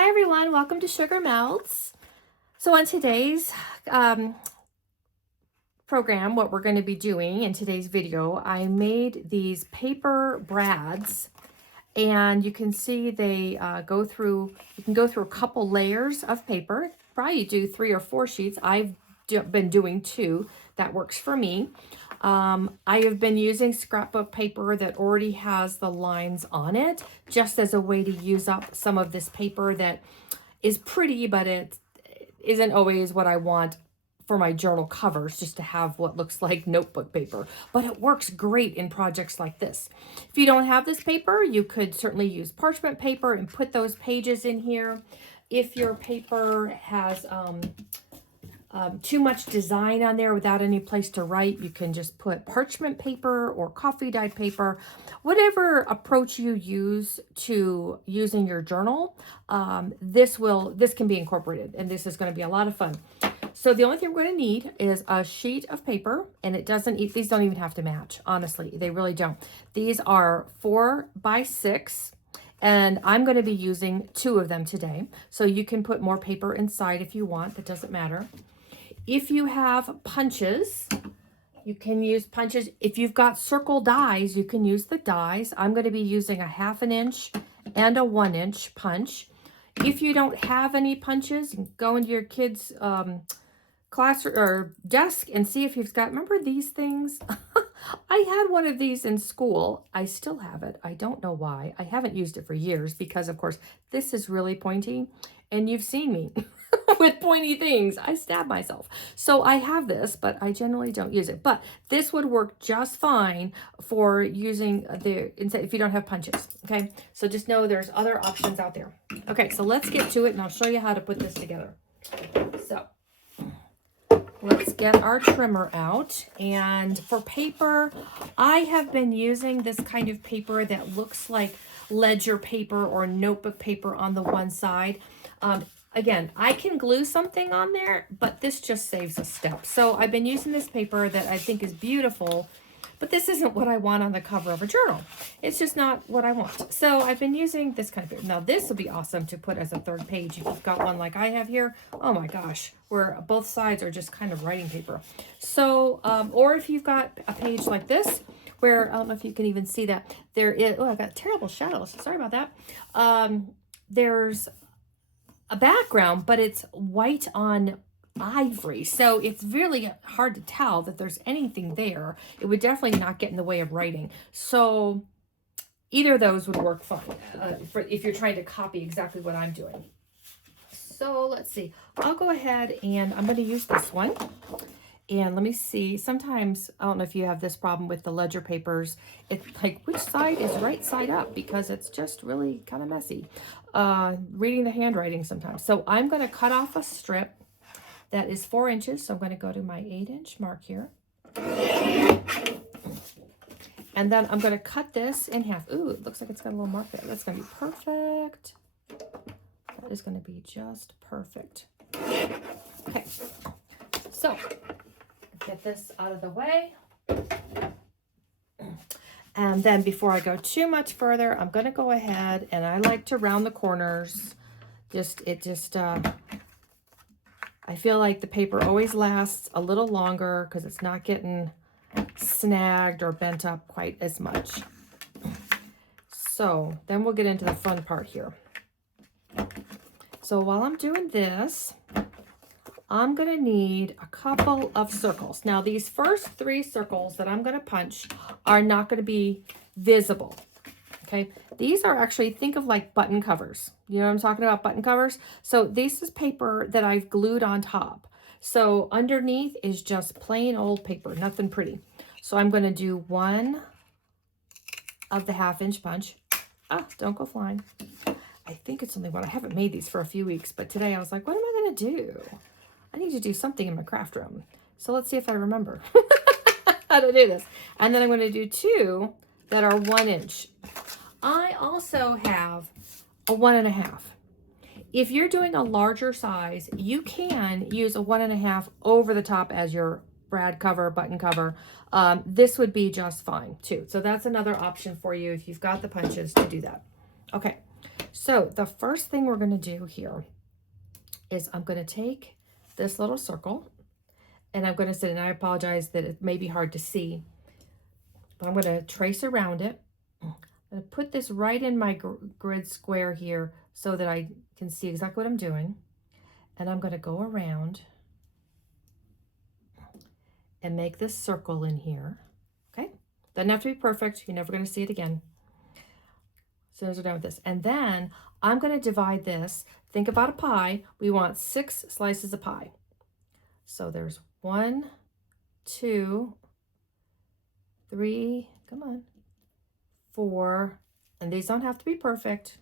Hi everyone, welcome to Sugar Melts. So on today's program, what we're going to be doing in today's video, I made these paper brads, and you can see they you can go through a couple layers of paper. Probably do 3 or 4 sheets. I've been doing 2. That works for me. I have been using scrapbook paper that already has the lines on it, just as a way to use up some of this paper that is pretty, but it isn't always what I want for my journal covers, just to have what looks like notebook paper. But it works great in projects like this. If you don't have this paper, you could certainly use parchment paper and put those pages in here. If your paper has too much design on there without any place to write, you can just put parchment paper or coffee dyed paper. Whatever approach you use to using your journal, this can be incorporated, and this is going to be a lot of fun. So the only thing we're going to need is a sheet of paper, and these don't even have to match. Honestly, they really don't. These are 4 by 6. And I'm going to be using 2 of them today. So you can put more paper inside if you want. That doesn't matter. If you have punches, you can use punches. If you've got circle dies, you can use the dies. I'm going to be using a 1/2 inch and a 1 inch punch. If you don't have any punches, you can go into your kids' class or desk and see if you've got, remember these things? I had one of these in school. I still have it. I don't know why. I haven't used it for years because, of course, this is really pointy, and you've seen me with pointy things. I stab myself. So I have this, but I generally don't use it. But this would work just fine for using if you don't have punches. Okay, so just know there's other options out there. Okay, so let's get to it, and I'll show you how to put this together. So let's get our trimmer out. And for paper, I have been using this kind of paper that looks like ledger paper or notebook paper on the one side. Again, I can glue something on there, but this just saves a step. So I've been using this paper that I think is beautiful, but this isn't what I want on the cover of a journal. It's just not what I want. So I've been using this kind of paper. Now this would be awesome to put as a 3rd page if you've got one like I have here. Oh my gosh, where both sides are just kind of writing paper. So, or if you've got a page like this, where, I don't know if you can even see that, there is, oh, I've got terrible shadows. Sorry about that. There's a background, but it's white on ivory, so it's really hard to tell that there's anything there. It would definitely not get in the way of writing. So either of those would work fine if you're trying to copy exactly what I'm doing. So let's see. I'll go ahead and I'm going to use this one. And let me see, sometimes, I don't know if you have this problem with the ledger papers, it's like, which side is right side up? Because it's just really kind of messy. Reading the handwriting sometimes. So I'm going to cut off a strip that is 4 inches. So I'm going to go to my 8-inch mark here. And then I'm going to cut this in half. Ooh, it looks like it's got a little mark there. That's going to be perfect. That is going to be just perfect. Okay, so get this out of the way. And then before I go too much further, I'm going to go ahead, and I like to round the corners. I feel like the paper always lasts a little longer because it's not getting snagged or bent up quite as much. So then we'll get into the fun part here. So while I'm doing this, I'm going to need a couple of circles. Now, these first 3 circles that I'm going to punch are not going to be visible. Okay, these are actually, think of like button covers. You know what I'm talking about, button covers? So this is paper that I've glued on top. So underneath is just plain old paper, nothing pretty. So I'm going to do 1 of the 1/2 inch punch. Ah, don't go flying. I think it's only 1. I haven't made these for a few weeks, but today I was like, what am I going to do? I need to do something in my craft room. So let's see if I remember how to do this. And then I'm going to do 2 that are 1 inch. I also have a 1.5. If you're doing a larger size, you can use a 1.5 over the top as your brad cover, button cover. This would be just fine too. So that's another option for you if you've got the punches to do that. Okay, So the first thing we're going to do here is I'm going to take this little circle and I'm going to sit, and I apologize that it may be hard to see, but I'm going to trace around it. I'm going to put this right in my grid square here so that I can see exactly what I'm doing. And I'm going to go around and make this circle in here. Okay, doesn't have to be perfect. You're never going to see it again. As soon as we're done with this. And then I'm going to divide this. Think about a pie. We want 6 slices of pie. So there's 1, 2, 3, come on, 4, and these don't have to be perfect,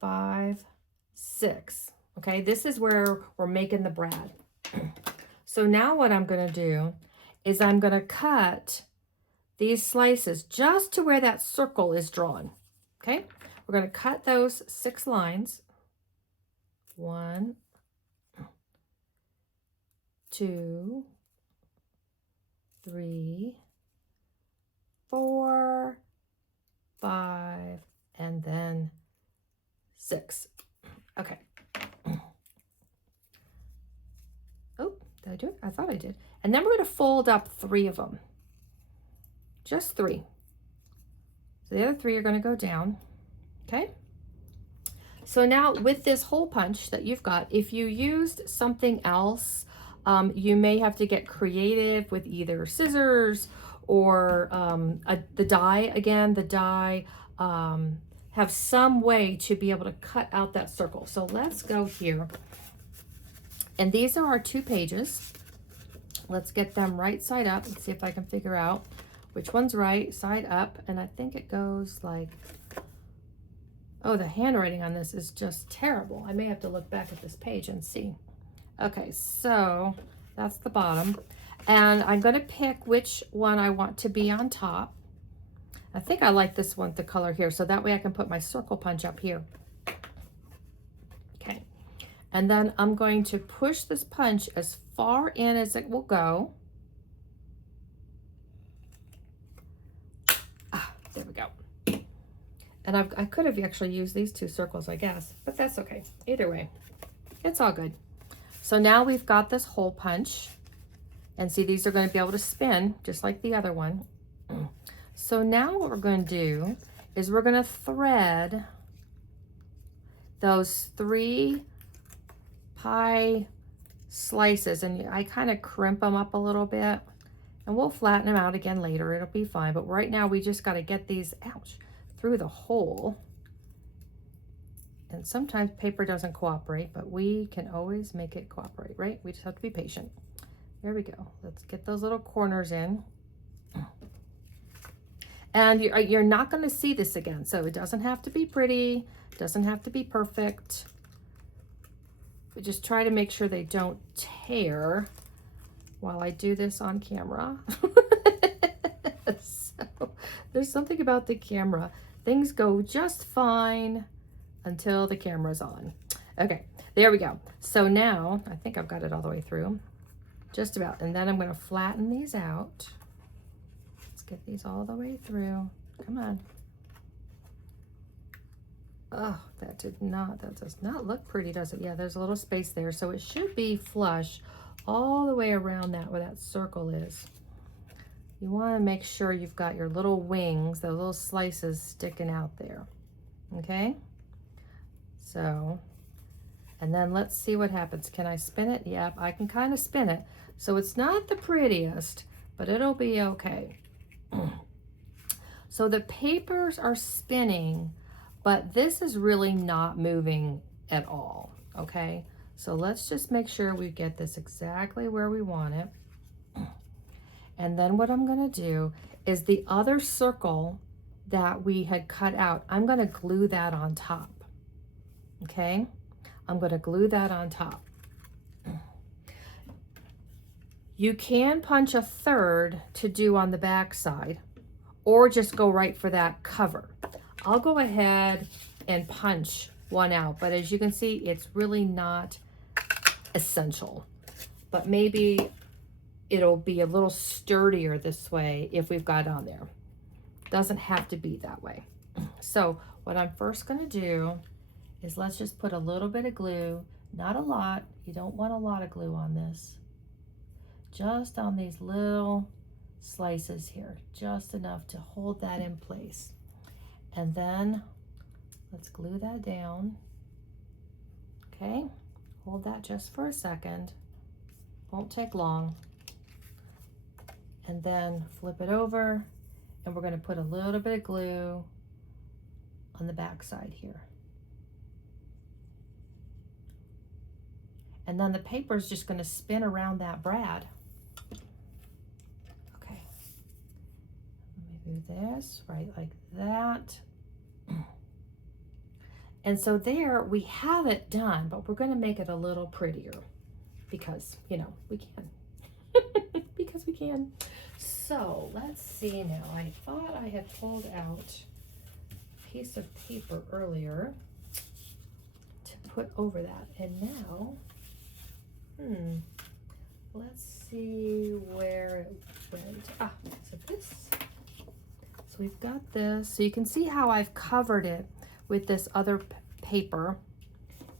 5, 6. Okay, this is where we're making the brad. So now what I'm going to do is I'm going to cut these slices just to where that circle is drawn. Okay, we're going to cut those 6 lines. 1, 2, 3, 4, 5, and then 6. Okay. Oh, did I do it? I thought I did. And then we're going to fold up 3 of them. Just 3. So the other 3 are going to go down. Okay. So now with this hole punch that you've got, if you used something else, you may have to get creative with either scissors or the die. Again, the die have some way to be able to cut out that circle. So let's go here. And these are our 2 pages. Let's get them right side up and see if I can figure out which one's right side up. And I think it goes like, oh, the handwriting on this is just terrible. I may have to look back at this page and see. Okay, so that's the bottom. And I'm going to pick which one I want to be on top. I think I like this one, the color here, so that way I can put my circle punch up here. Okay, and then I'm going to push this punch as far in as it will go. Ah, there we go. And I could have actually used these 2 circles, I guess, but that's okay. Either way, it's all good. So now we've got this hole punch, and see, these are going to be able to spin just like the other one. So now what we're going to do is we're going to thread those 3 pie slices, and I kind of crimp them up a little bit, and we'll flatten them out again later. It'll be fine, but right now we just got to get these, ouch, through the hole. And sometimes paper doesn't cooperate, but we can always make it cooperate, right? We just have to be patient. There we go. Let's get those little corners in. And you're not going to see this again, so it doesn't have to be pretty, doesn't have to be perfect. But just try to make sure they don't tear while I do this on camera. So there's something about the camera. Things go just fine until the camera's on. Okay, there we go. So now, I think I've got it all the way through. Just about. And then I'm going to flatten these out. Let's get these all the way through. Come on. Oh, that does not look pretty, does it? Yeah, there's a little space there. So it should be flush all the way around that where that circle is. You want to make sure you've got your little wings, those little slices sticking out there. Okay? So, and then let's see what happens. Can I spin it? Yep, I can kind of spin it. So it's not the prettiest, but it'll be okay. So the papers are spinning, but this is really not moving at all, okay? So let's just make sure we get this exactly where we want it. And then what I'm gonna do is the other circle that we had cut out, I'm gonna glue that on top, okay? I'm gonna glue that on top. You can punch a third to do on the back side, or just go right for that cover. I'll go ahead and punch one out, but as you can see, it's really not essential. But maybe it'll be a little sturdier this way if we've got it on there. Doesn't have to be that way. So what I'm first going to do is let's just put a little bit of glue, not a lot. You don't want a lot of glue on this. Just on these little slices here, just enough to hold that in place. And then let's glue that down. Okay, hold that just for a second. Won't take long. And then flip it over, and we're going to put a little bit of glue on the back side here. And then the paper is just going to spin around that brad. Okay, let me do this right like that. And so there we have it done, but we're going to make it a little prettier because, you know, we can. Because we can. So let's see now. I thought I had pulled out a piece of paper earlier to put over that. And now, let's see where it went. Ah, so this. So we've got this. So you can see how I've covered it with this other paper.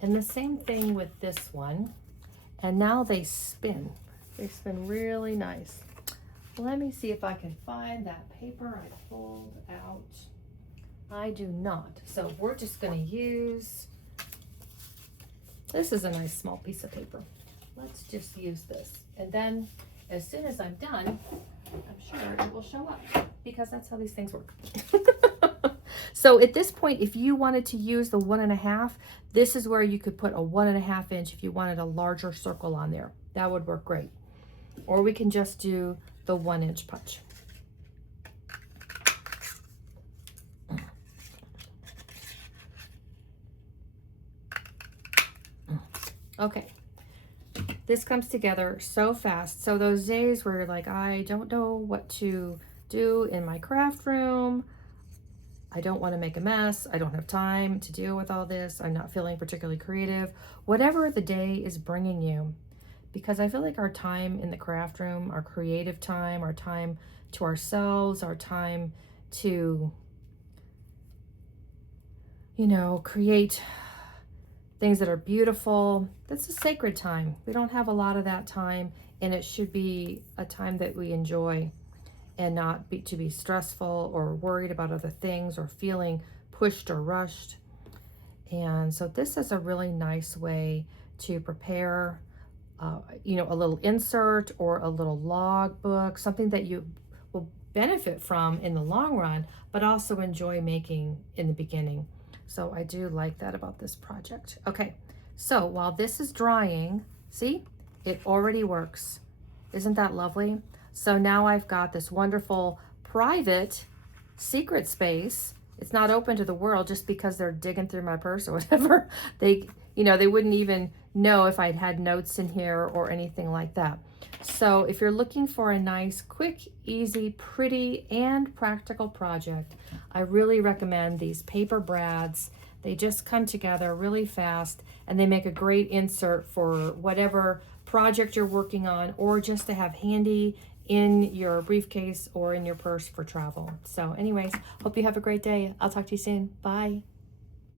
And the same thing with this one. And now they spin. They spin really nice. Let me see if I can find that paper I pulled out. I do not. So we're just going to use, this is a nice small piece of paper. Let's just use this. And then as soon as I'm done, I'm sure it will show up because that's how these things work. So at this point, if you wanted to use the 1.5, this is where you could put a 1.5 inch if you wanted a larger circle on there. That would work great. Or we can just do the 1 inch punch. Okay, this comes together so fast. So those days where you're like, I don't know what to do in my craft room, I don't want to make a mess, I don't have time to deal with all this, I'm not feeling particularly creative, whatever the day is bringing you. Because I feel like our time in the craft room, our creative time, our time to ourselves, our time to, you know, create things that are beautiful, that's a sacred time. We don't have a lot of that time, and it should be a time that we enjoy and not to be stressful or worried about other things or feeling pushed or rushed. And so this is a really nice way to prepare you know, a little insert or a little log book, something that you will benefit from in the long run, but also enjoy making in the beginning. So I do like that about this project. Okay, so while this is drying, see, it already works. Isn't that lovely? So now I've got this wonderful private secret space. It's not open to the world just because they're digging through my purse or whatever. They, you know, they wouldn't even know if I'd had notes in here or anything like that. So if you're looking for a nice, quick, easy, pretty, and practical project, I really recommend these paper brads. They just come together really fast, and they make a great insert for whatever project you're working on, or just to have handy in your briefcase or in your purse for travel. So anyways, hope you have a great day. I'll talk to you soon. Bye.